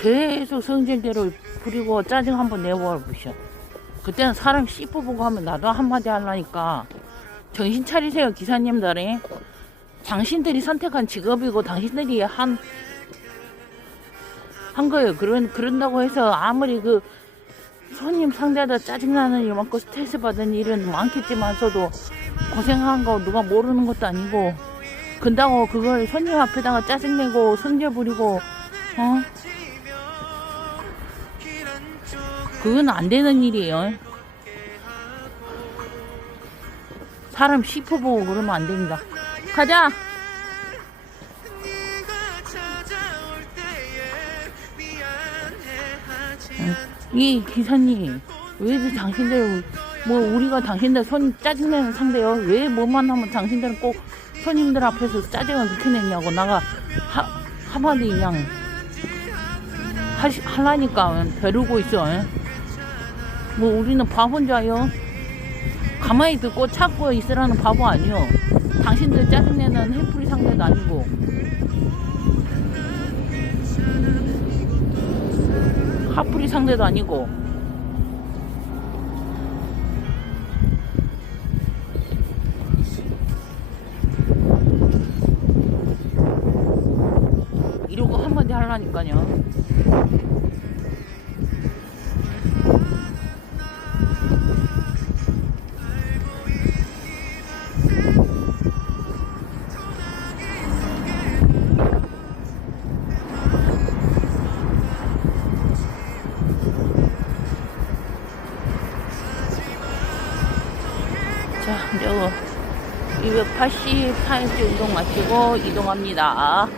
계속 성질대로 부리고 짜증 한번 내보아 보셔. 그때는 사람 씹어보고 하면 나도 한마디 하려니까 정신 차리세요 기사님들이. 당신들이 선택한 직업이고 당신들이 한, 한 거예요. 그런, 그런다고 해서 아무리 그 손님 상대하다 짜증나는 일 많고 스트레스 받은 일은 많겠지만서도 고생한 거 누가 모르는 것도 아니고 근다고 그걸 손님 앞에다가 짜증내고 성질 부리고 어? 그건 안 되는 일이에요. 사람 씹어보고 그러면 안 됩니다. 가자. 응. 이 기사님 왜 당신들 뭐 우리가 당신들 손 짜증내는 상대요? 왜 뭐만 하면 당신들은 꼭 손님들 앞에서 짜증을 그렇게 내냐고 나가 하, 한마디 그냥 하시, 하라니까 벼르고 있어. 예? 뭐 우리는 바본 줄 아요? 가만히 듣고 찾고 있으라는 바보 아니요. 당신들 짜증내는 해프리 상대도 아니고. 하프리 상대도 아니고. 이러고 한마디 하려니까요. 자, 저 288지 운동 마치고 이동합니다.